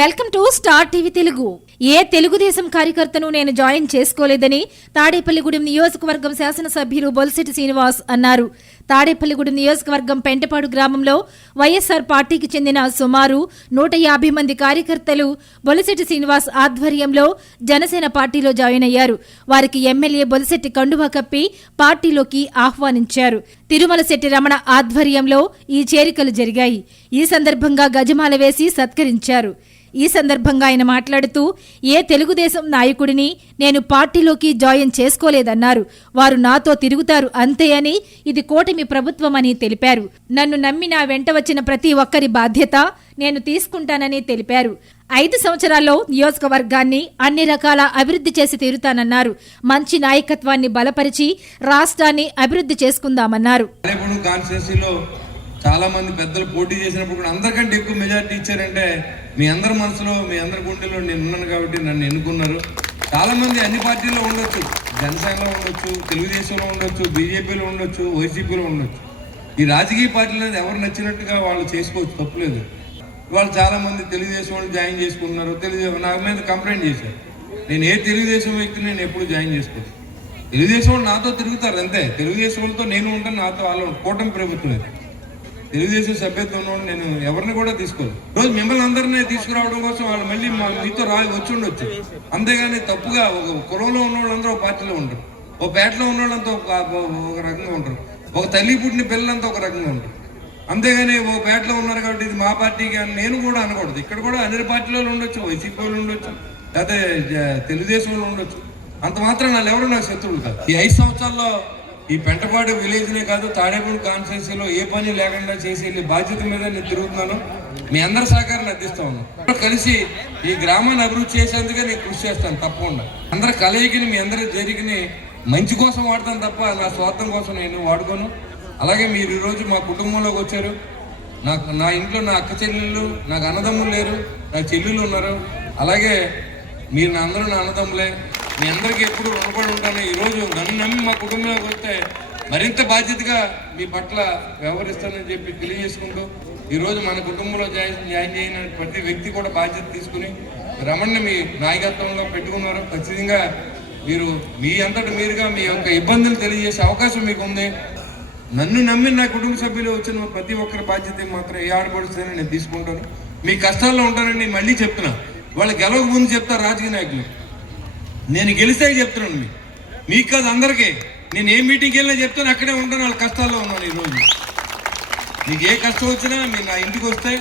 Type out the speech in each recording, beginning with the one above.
Welcome to star TV Telugu. ఏ తెలుగుదేశం కార్యకర్తను నేను join చేసుకోలేదని Tadepalligudem నియోజకవర్గం శాసనసభ్యులు బొలిశెట్టి శ్రీనివాస్ అన్నారు. తాడేపల్లిగూడెం నియోజకవర్గం పెంటపాడు గ్రామంలో వైఎస్సార్ పార్టీకి చెందిన సుమారు నూట యాభై మంది కార్యకర్తలు బొలిశెట్టి శ్రీనివాస్ ఆధ్వర్యంలో జనసేన పార్టీలో జాయిన్ అయ్యారు. వారికి ఎమ్మెల్యే బొలిశెట్టి కండువా కప్పి పార్టీలోకి ఆహ్వానించారు. తిరుమల శెట్టి రమణ ఆధ్వర్యంలో ఈ చేరికలు జరిగాయి. ఈ సందర్భంగా గజమాల వేసి సత్కరించారు. ఈ సందర్భంగా ఆయన మాట్లాడుతూ ఏ తెలుగుదేశం నాయకుడిని నేను పార్టీలోకి జాయిన్ చేసుకోలేదన్నారు. వారు నాతో తిరుగుతారు అంతే అని ఇది కూటమి ప్రభుత్వమని తెలిపారు. నన్ను నమ్మి నా వెంట వచ్చిన ప్రతి ఒక్కరి బాధ్యత నేను తీసుకుంటానని తెలిపారు. ఐదు సంవత్సరాల్లో నియోజకవర్గాన్ని అన్ని రకాల అభివృద్ధి చేసి తీరుతానన్నారు. మంచి నాయకత్వాన్ని బలపరిచి రాష్ట్రాన్ని అభివృద్ధి చేసుకుందామన్నారు. చాలామంది చాలా మంది పెద్దలు పోటీ చేసినప్పుడు కూడా అందరికంటే ఎక్కువ మెజార్టీ ఇచ్చారంటే మీ అందరి మనసులో మీ అందరి గుండెలో నేను ఉన్నాను కాబట్టి నన్ను ఎన్నుకున్నారు. చాలా మంది అన్ని పార్టీల్లో ఉండొచ్చు. జనసేనలో ఉండొచ్చు తెలుగుదేశంలో ఉండొచ్చు బీజేపీలో ఉండొచ్చు వైసీపీలో ఉండొచ్చు. ఈ రాజకీయ పార్టీలు అనేది ఎవరు నచ్చినట్టుగా వాళ్ళు చేసుకోవచ్చు తప్పులేదు. వాళ్ళు చాలా మంది తెలుగుదేశం వాళ్ళు జాయిన్ చేసుకుంటున్నారు. తెలుగు నా మీద కంప్లైంట్ చేశారు. నేను ఏ తెలుగుదేశం వ్యక్తిని నేను ఎప్పుడు జాయిన్ చేసుకోవచ్చు తెలుగుదేశం వాళ్ళు నాతో తిరుగుతారు అంతే. తెలుగుదేశం వాళ్ళతో నేను ఉంటాను నాతో వాళ్ళు కూటమి ప్రభుత్వం ఇది. తెలుగుదేశం సభ్యత్వం ఉన్నవాడు నేను ఎవరిని కూడా తీసుకోలేదు రోజు మిమ్మల్ని అందరినీ తీసుకురావడం కోసం వాళ్ళు మళ్ళీ మా మీతో రా వచ్చి ఉండొచ్చు. అంతేగాని తప్పుగా ఒక కులంలో ఉన్న వాళ్ళందరూ ఒక పార్టీలో ఉంటారు. ఒక పేటలో ఉన్న వాళ్ళంతా ఒక ఒక రకంగా ఉంటారు. ఒక తల్లి పుట్టిన పిల్లలంతా ఒక రకంగా ఉంటారు. అంతేగాని ఓ పేటలో ఉన్నారు కాబట్టి ఇది మా పార్టీకి అని నేను కూడా అనకూడదు. ఇక్కడ కూడా అన్ని పార్టీలో ఉండొచ్చు వైసీపీ వాళ్ళు ఉండొచ్చు లేకపోతే తెలుగుదేశం వాళ్ళు ఉండొచ్చు. అంత మాత్రం వాళ్ళు ఎవరు నాకు శత్రువులు కాదు. ఈ ఐదు సంవత్సరాల్లో ఈ పెంటపాడు విలేజ్నే కాదు తాడేపూడి కాన్స్టిట్యూన్సీలో ఏ పని లేకుండా చేసి వెళ్ళి బాధ్యత మీద నేను తిరుగుతున్నాను. మీ అందరి సహకారాన్ని అందిస్తా ఉన్నాను. కలిసి ఈ గ్రామాన్ని అభివృద్ధి చేసేందుకే నేను కృషి చేస్తాను తప్పకుండా. అందరి కలయికని మీ అందరి జరిగిని మంచి కోసం వాడతాను తప్ప నా స్వార్థం కోసం నేను వాడుకోను. అలాగే మీరు ఈరోజు మా కుటుంబంలోకి వచ్చారు. నాకు నా ఇంట్లో నా అక్క చెల్లెళ్ళు నాకు అన్నదమ్ములు లేరు నా చెల్లెళ్ళు ఉన్నారు. అలాగే మీరు నా అందరూ నా అన్నదమ్ములే. మీ అందరికీ ఎప్పుడు రుణపడి ఉంటాను. ఈరోజు నన్ను నమ్మి మా కుటుంబంలోకి వస్తే మరింత బాధ్యతగా మీ పట్ల వ్యవహరిస్తానని చెప్పి తెలియజేసుకుంటూ ఈరోజు మన కుటుంబంలో జాయిన్ జాయిన్ చేయని ప్రతి వ్యక్తి కూడా బాధ్యత తీసుకుని రమణ్ని మీ నాయకత్వంలో పెట్టుకున్నారు. ఖచ్చితంగా మీరు మీ అంతటి మీరుగా మీ యొక్క ఇబ్బందులు తెలియజేసే అవకాశం మీకు ఉంది. నన్ను నమ్మి నా కుటుంబ సభ్యులు వచ్చిన ప్రతి ఒక్కరి బాధ్యత మాత్రం ఏ ఆడపడుతుందని నేను తీసుకుంటాను. మీ కష్టాల్లో ఉంటానని మళ్ళీ చెప్తున్నా. వాళ్ళు గెలవక ముందు చెప్తారు రాజకీయ నాయకులు. నేను గెలిస్తే చెప్తున్నాను మీకు మీకు కాదు అందరికీ. నేను ఏ మీటింగ్కి వెళ్ళినా చెప్తాను అక్కడే ఉంటాను వాళ్ళ కష్టాల్లో ఉన్నాను ఈరోజు మీకు ఏ కష్టం వచ్చినా మీరు నా ఇంటికి వస్తే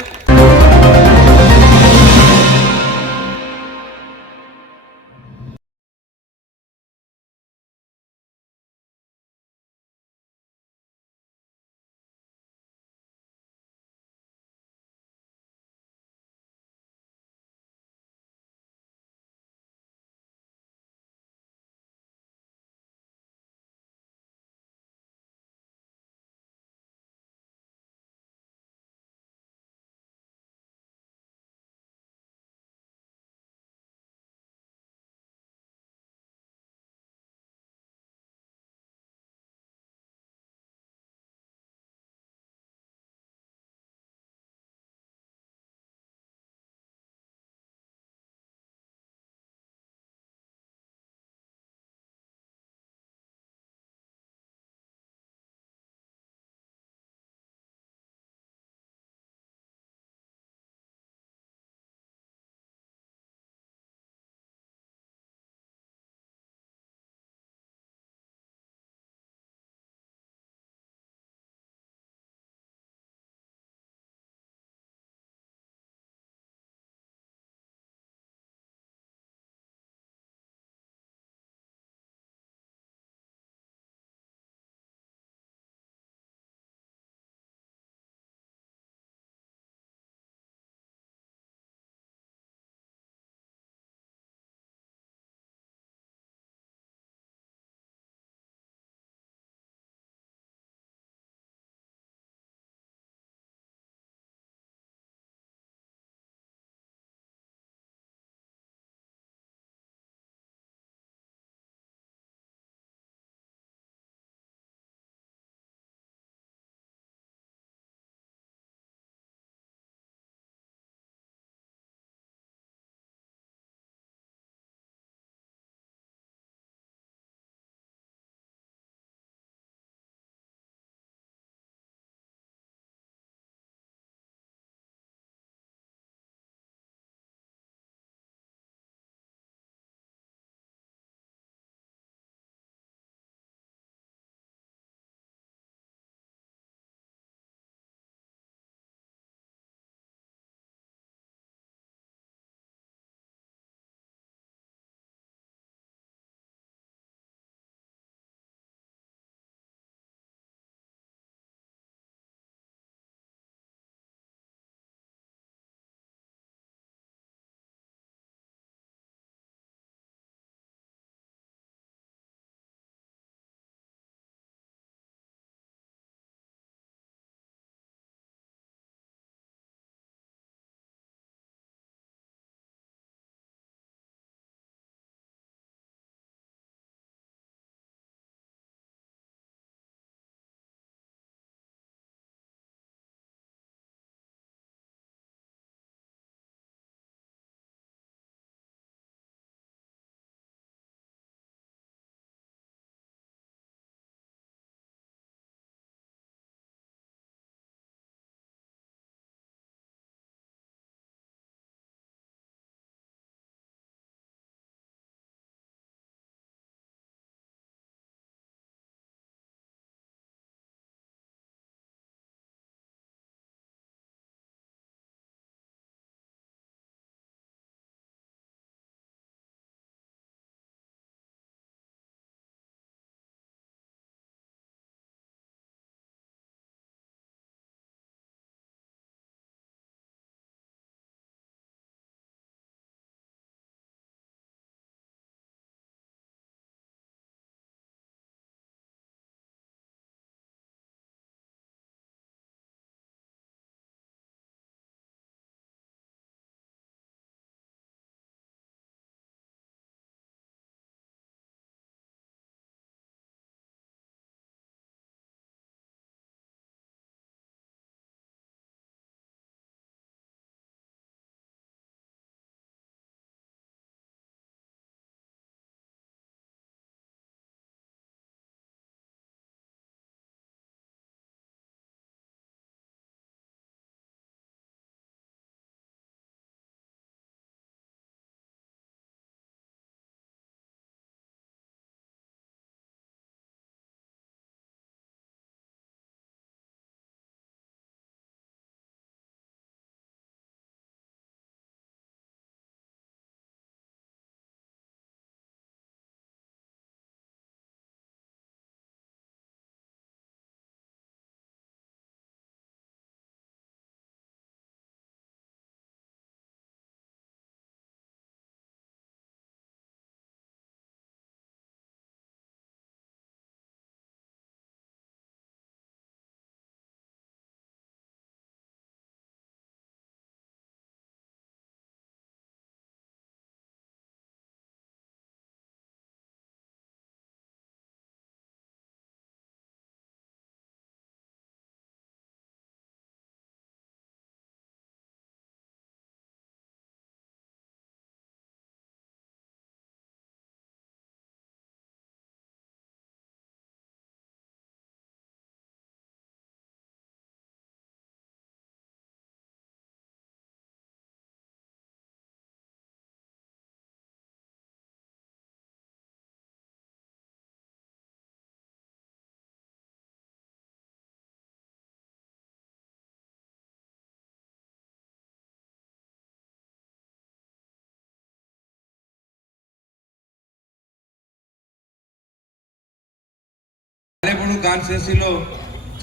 ఇప్పుడు కాన్స్టిట్యున్సీలో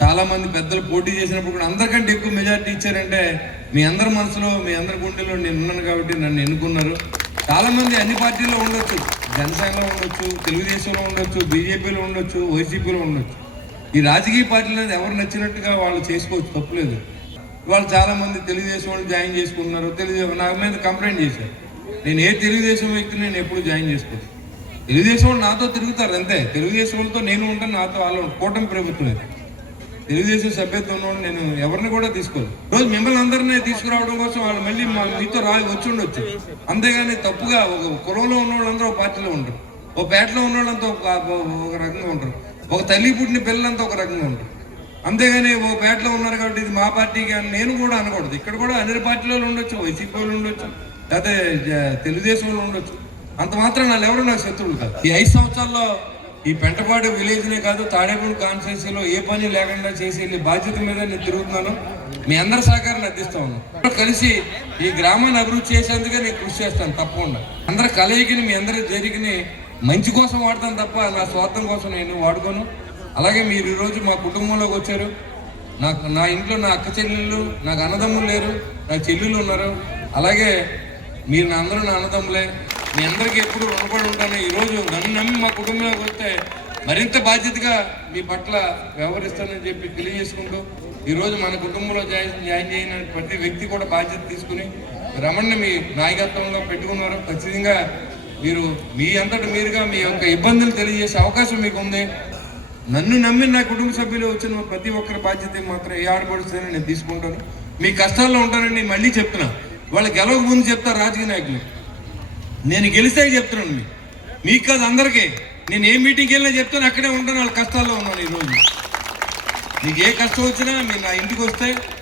చాలా మంది పెద్దలు పోటీ చేసినప్పుడు కూడా అందరికంటే ఎక్కువ మెజార్టీ ఇచ్చారంటే మీ అందరి మనసులో మీ అందరి గుండెలో నేను ఉన్నాను కాబట్టి నన్ను ఎన్నుకున్నారు. చాలా మంది అన్ని పార్టీల్లో ఉండొచ్చు. జనసేనలో ఉండొచ్చు తెలుగుదేశంలో ఉండొచ్చు బీజేపీలో ఉండొచ్చు వైసీపీలో ఉండొచ్చు. ఈ రాజకీయ పార్టీలు అనేది ఎవరు నచ్చినట్టుగా వాళ్ళు చేసుకోవచ్చు తప్పులేదు. వాళ్ళు చాలా మంది తెలుగుదేశం వాళ్ళు జాయిన్ చేసుకుంటున్నారు. తెలుగుదేశం నా మీద కంప్లైంట్ చేశారు. నేను ఏ తెలుగుదేశం వ్యక్తిని నేను ఎప్పుడు జాయిన్ చేసుకోవచ్చు తెలుగుదేశం వాళ్ళు నాతో తిరుగుతారు అంతే. తెలుగుదేశం వాళ్ళతో నేను ఉంటాను నాతో వాళ్ళు కూటమి ప్రభుత్వం తెలుగుదేశం సభ్యత్వంలో ఉన్నవాడు నేను ఎవరిని కూడా తీసుకోలేదు రోజు మిమ్మల్ని అందరినీ తీసుకురావడం కోసం వాళ్ళు మళ్ళీ మా మీతో రా వచ్చి ఉండొచ్చు. అంతేగాని తప్పుగా ఒక కులంలో ఉన్న వాళ్ళందరూ ఒక పార్టీలో ఉంటారు. ఒక పేటలో ఉన్న వాళ్ళంతా ఒక ఒక రకంగా ఉంటారు. ఒక తల్లి పుట్టిన పిల్లలంతా ఒక రకంగా ఉంటారు. అంతేగాని ఓ పేటలో ఉన్నారు కాబట్టి ఇది మా పార్టీకి అని నేను కూడా అనకూడదు. ఇక్కడ కూడా అన్ని పార్టీలలో ఉండొచ్చు వైసీపీ వాళ్ళు ఉండొచ్చు లేకపోతే తెలుగుదేశం వాళ్ళు ఉండొచ్చు. అంత మాత్రం వాళ్ళు ఎవరు నాకు శత్రువులు కాదు. ఈ ఐదు సంవత్సరాల్లో ఈ పెంటపాడు విలేజ్నే కాదు తాడేపూడి కాన్స్టిట్యూన్సీలో ఏ పని లేకుండా చేసి వెళ్ళి బాధ్యత మీద నేను తిరుగుతున్నాను. మీ అందరి సహకారాన్ని అందిస్తా ఉన్నాను. కలిసి ఈ గ్రామాన్ని అభివృద్ధి చేసేందుకే నేను కృషి చేస్తాను తప్పకుండా. అందరి కలయికని మీ అందరి జరిగిని మంచి కోసం వాడతాను తప్ప నా స్వార్థం కోసం నేను వాడుకోను. అలాగే మీరు ఈరోజు మా కుటుంబంలోకి వచ్చారు. నాకు నా ఇంట్లో నా అక్క చెల్లెళ్ళు నాకు అన్నదమ్ములు లేరు నా చెల్లెళ్ళు ఉన్నారు. అలాగే మీరు నా అందరూ నా అన్నదమ్ములే. మీ అందరికీ ఎప్పుడు రుణపడి ఉంటాను. ఈరోజు నన్ను నమ్మి మా కుటుంబంలోకి వస్తే మరింత బాధ్యతగా మీ పట్ల వ్యవహరిస్తానని చెప్పి తెలియజేసుకుంటూ ఈరోజు మన కుటుంబంలో జాయిన్ జాయిన్ చేయని ప్రతి వ్యక్తి కూడా బాధ్యత తీసుకుని రమణ్ని మీ నాయకత్వంలో పెట్టుకున్నారు. ఖచ్చితంగా మీరు మీ అంతటి మీరుగా మీ యొక్క ఇబ్బందులు తెలియజేసే అవకాశం మీకు ఉంది. నన్ను నమ్మి నా కుటుంబ సభ్యులు వచ్చిన ప్రతి ఒక్కరి బాధ్యత మాత్రం ఏ ఆడపడుతుందని నేను తీసుకుంటాను. మీ కష్టాల్లో ఉంటానని మళ్ళీ చెప్తున్నా. వాళ్ళు గెలవక ముందు చెప్తారు రాజకీయ నాయకులు. నేను గెలిస్తే చెప్తున్నాను మీకు మీకు కాదు అందరికీ. నేను ఏ మీటింగ్కి వెళ్ళినా చెప్తాను అక్కడే ఉంటాను వాళ్ళ కష్టాల్లో ఉన్నాను ఈరోజు. మీకు ఏ కష్టం వచ్చినా మీరు నా ఇంటికి వస్తే